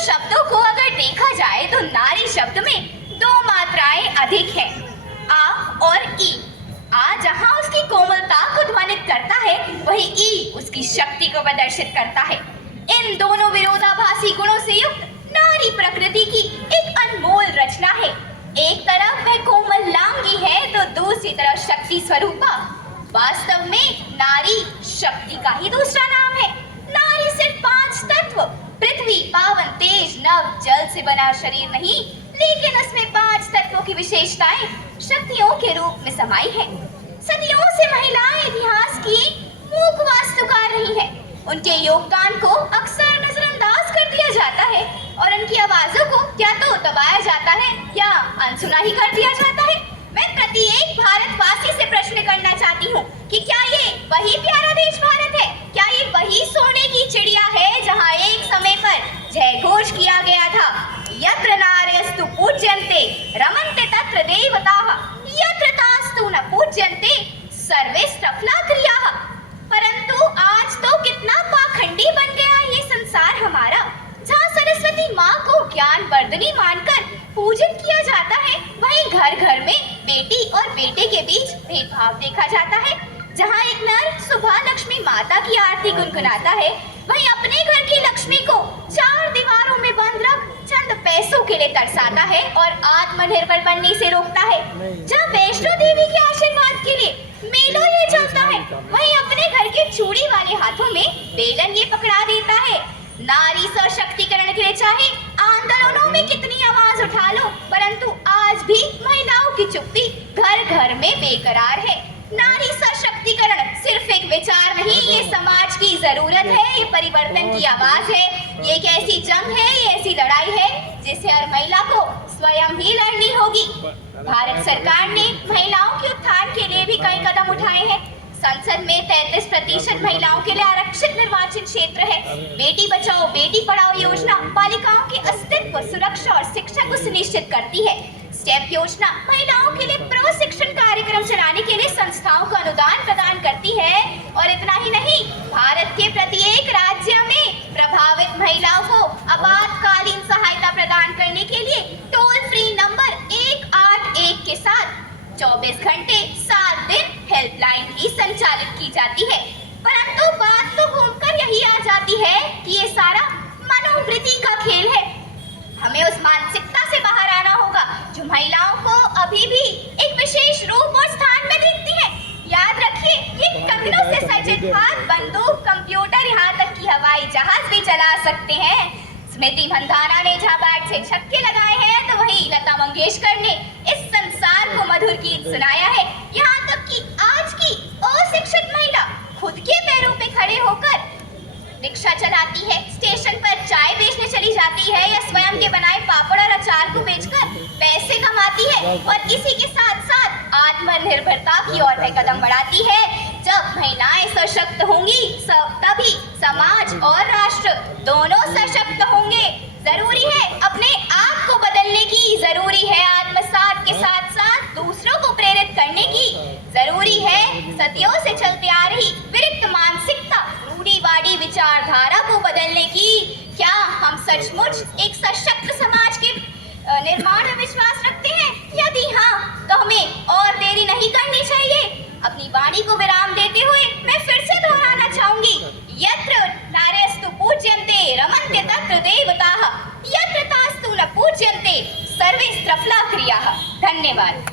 शब्दों को अगर देखा जाए तो नारी शब्द में दो मात्राएं अधिक हैं, आ और ई। आ जहां उसकी कोमलता को ध्वनित करता है, वही ई उसकी शक्ति को प्रदर्शित करता है। इन दोनों विरोधाभासी गुणों से युक्त नारी प्रकृति की एक अनमोल रचना है। एक तरफ वह कोमल लांगी है तो दूसरी तरफ शक्ति स्वरूपा। वास्तव में नारी शक्ति का ही दूसरा नाम है। नारी सिर्फ 5 तत्व पृथ्वी, पावन, तेज, नभ, जल से बना शरीर नहीं, लेकिन उसमें 5 तत्वों की विशेषताएं शक्तियों के रूप में समाई है। सदियों से महिलाएं इतिहास की मूक वास्तुकार रही हैं। उनके योगदान को अक्सर नजरअंदाज कर दिया जाता है और उनकी आवाजों को या तो दबाया जाता है या अनसुना ही कर दिया जाता है। मैं प्रत्येक भारतवासी से प्रश्न करना चाहती हूँ कि क्या ये वही प्यारा देश भारत है? क्या ये वही सोने की चिड़िया है जहाँ एक समय पर जयघोष किया गया था, यत्र नार्यस्तु पूज्यन्ते रमन्ते तत्र देवताः, यत्र तास्तु न पूज्यन्ते सर्वे स्त्रफला क्रियाः। परंतु आज तो कितना पाखंडी बन गया ये संसार हमारा, जहाँ सरस्वती माँ को ज्ञान वर्धनी मानकर पूजित किया जाता है, वहीं घर घर में बेटी और बेटे के बीच भेदभाव देखा जाता है। जहाँ एक नर सुबह लक्ष्मी माता की आरती गुनगुनाता है, वहीं अपने घर की लक्ष्मी को 4 दीवारों में बंद रख चंद पैसों के लिए तरसाता है और आत्मनिर्भर बनने से रोकता है। जहाँ वैष्णो देवी के आशीर्वाद के लिए मेलों ये चलता है, वहीं अपने घर के चूड़ी वाले हाथों में बेलन ये पकड़ा देता है। नारी सशक्तिकरण के लिए चाहे आंदोलनों में कितनी आवाज उठा लो, परंतु आज भी महिलाओं की चुप्पी घर घर में बेकरार है। नारी सशक्तिकरण सिर्फ एक विचार नहीं, ये समाज की जरूरत है, ये परिवर्तन की आवाज है, ये एक ऐसी जंग है, ये ऐसी लड़ाई है जिसे हर महिला को स्वयं ही लड़नी होगी। भारत सरकार ने महिलाओं के उत्थान के लिए भी कई कदम उठाए हैं। संसद में 33% महिलाओं के लिए आरक्षित निर्वाचन क्षेत्र है। बेटी बचाओ बेटी पढ़ाओ योजना बालिकाओं के अस्तित्व, सुरक्षा और शिक्षा को सुनिश्चित करती है। स्टेप योजना महिलाओं के लिए प्रशिक्षण कार्यक्रम चलाने के लिए संस्थाओं को अनुदान प्रदान करती है। और इतना ही नहीं, भारत के प्रत्येक राज्य में प्रभावित महिलाओं को आपातकालीन सहायता प्रदान करने के लिए टोल फ्री नंबर 181 के साथ 24 घंटे 7 दिन हेल्पलाइन भी संचालित की जाती है। परंतु बात तो घूमकर यही आ जाती है कि ये सारा मनोवृत्ति का खेल है। हमें उस मानसिकता से बाहर आना होगा जो महिलाओं को अभी भी एक विशेष रूप और स्थान में देखती है। याद रखिए, ये कंगनों से सज्जित हाथ, बंदूक, कंप्यूटर, यहाँ तक कि हवाई जहाज भी चला सकते हैं। स्मृति मंधाना ने जहाँ बैट से छक्के लगाए हैं, तो वहीं लता मंगेशकर ने इस संसार को मधुर गीत सुनाया है। यहाँ तक कि आज की अशिक्षित महिला खुद के पैरों पे खड़े होकर रिक्शा चलाती है, स्टेशन पर चाय बेचने चली जाती है या स्वयं के बनाए पापड़ और अचार को बेचकर पैसे कमाती है और इसी के साथ साथ आत्मनिर्भरता की ओर कदम बढ़ाती है। जब महिलाएं सशक्त होंगी तभी समाज और राष्ट्र दोनों सशक्त होंगे। जरूरी है अपने आप को बदलने की, जरूरी है आत्मसात के साथ साथ दूसरों को प्रेरित करने की, जरूरी है सदियों से चलते आ रही विरक्त मानसिकता, रूढ़िवादी विचारधारा को बदलने की। क्या हम सचमुच एक सशक्त समाज के निर्माण में विश्वास रखते हैं? यदि हाँ, तो हमें और देरी नहीं करनी चाहिए। अपनी वाणी को विराम देते हुए मैं फिर से दोहराना चाहूंगी, यत्र नार्यस्तु पूज्यन्ते रमन्ते तत्र देवताः, यत्र तास्तु न पूज्यन्ते सर्वे स्त्रफला क्रियाः। धन्यवाद।